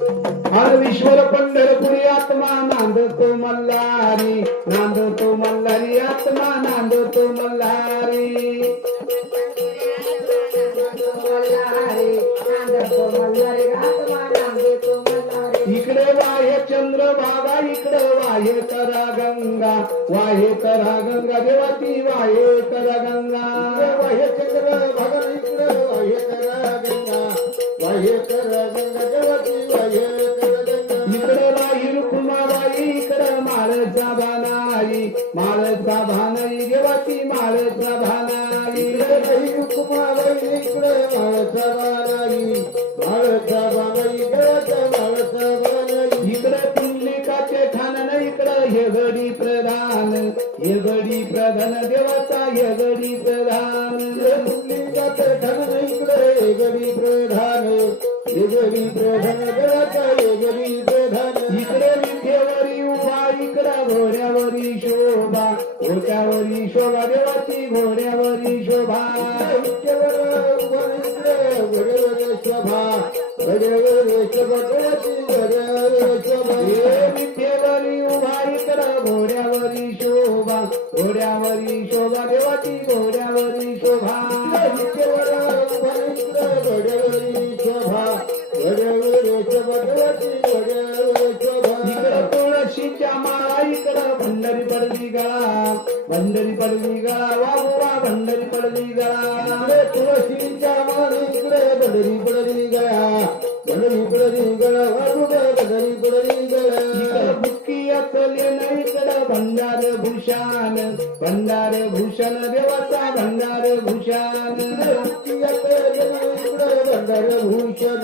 हर ईश्वर पंढरपुरी आत्मा नांदतो मल्हारी, नांदतो मल्हारी आत्मा नांदतो मल्हारी. इकडे वाहे चंद्रभागा, इकडे वाहे करा गंगा, वाहे करा गंगा देवाची वाहे करा गंगा. वाहे चंद्रभागा, इकडे वाहे करा गंगा, वाहे करा गंगा देवाची वाहे करा गंगा. इकडे राही रुक्माबाई, इकडे माळचा भानाई, माळचा भानाई देवाची माळचा भानाई. इकडे राही रुक्माबाई, इकडे माळचा भानाई, माळचा भानाई देवाचा माळचा भानाई. इकडे पुंडलिकाचे ठाणन, इकडे हेगडी प्रधान, हेगडी प्रधान देवाचा हेगडी प्रधान. पुंडलिकाचे ठाणन, इकडे हेगडी प्रधान, हेगडी प्रधान देवाचा हेगडी प्रधान. इकडे विठेवरी उभा, इकडे घोड्यावरी शोभा, घोड्यावरी शोभा देवाची घोड्यावरी शोभा. विठ्ठल उभा, इकडे घोड्यावर शोभा, घोड्यावर शोभा देवाची घोड्यावर शोभा. विठेवरी उभा, इकडे घोड्यावरी शोभा, घोड्यावरी शोभा देवाची घोड्यावरी शोभा. विठ्ठल उभा, इकडे घोड्यावरी शोभा, घोड्यावर शोभा देवाची घोड्यावर शोभा. इकडं तुळशीच्या माळा, इकडं भंडारी पडली गळा, भंडारी पडली गळा वागोवा भंडारी पडली गळा. इकडे तुळशीच्या माळ, इकडे भंडारी पडली गळा, भंडारी पडली गळा वागोबा भंडारी पडली गळा. इकडं बुक्की असले ना, इकडं भंडार भूषण, भंडार भूषण देवाचा भंडार भूषण. इकडे भंडार भूषण,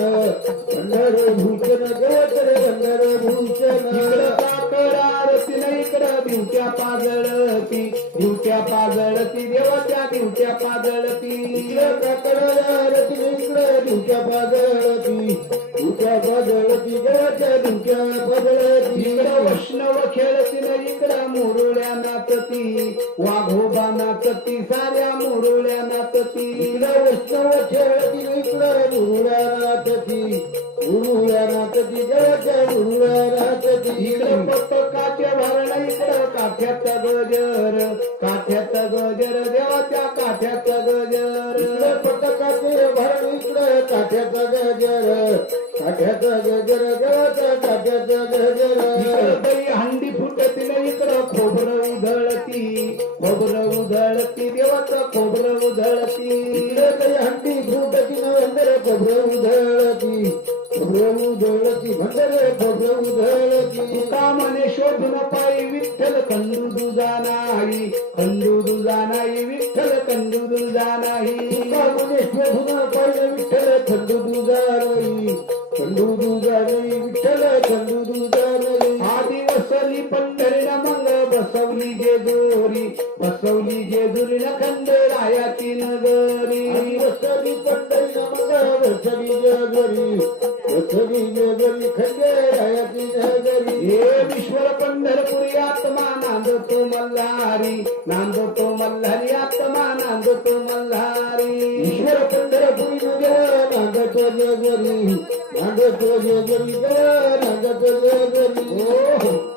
भंडार भूषण देवाचे भंडार भूषण. इकडं काकड आरती ना, इकडं दिवट्या पाजळती, दिवट्या पाजळती देवाच्या दिवट्या पाजळती. इकडे काकड आरती, इकडे दिवट्या पाजळती, दिवट्या पाजळती देवाच्या दिवट्या पाजळती. इकडं वैष्णव खेळती ना, इकडं मुरुळ्या नाचती, वाघोबा नाचती साऱ्या मुरुळ्या नाचती. इकडे वैष्णव खेळती, इकडे मुरुळ्या नाचती, मुरुळ्या नाचती देवाच्या मुरुळ्या नाचती. इकडं पटकाचे भरण, इकडं काठ्याचा गजर, काठ्याचा गजर देवाच्या काठ्याचा गजर. इकडे पटकाचे भरण, इकडे काठ्याचा गजर, काठ्याचा गजर देवाचा काठ्याचा गजर. इकडं दही हंडी फुटती ना, इकडं खोबरं उधळती, खोबरं उधळती देवाचं खोबरं उधळती. इकडे काही हंडी फुटती नवंदर खोबरं उधळती, खोबरं उधळती भंडारे खोबरं उधळती. तुका म्हणे शोधून पायी विठ्ठल खंडू दुजा नाही, खंडू दुजा नाही विठ्ठल खंडू दुजा नाही. तुका शोधून पाहिजे विठ्ठल खंडू दुजा नाही, खंडू दुजा नाही विठ्ठल खंडू दुजा नाही. आधी वसली पंढरीला मंग बसवली जेजुरी, बसवली जेजुरी न खंडेरायाची नगरी. आणि वसली पंढरी मग वसली जेजुरी, वसली जेजुरी खंडेरायाची नगरी. हे ईश्वर पंढरपुरी आत्मा नांदतो मल्हारी, नांदतो मल्हारी आत्मा नांदतो मल्हारी. ईश्वर पंढरपुरी नांदतो जेजुरी, नांदतो जेजुरी नांदतो जेजुरी. हो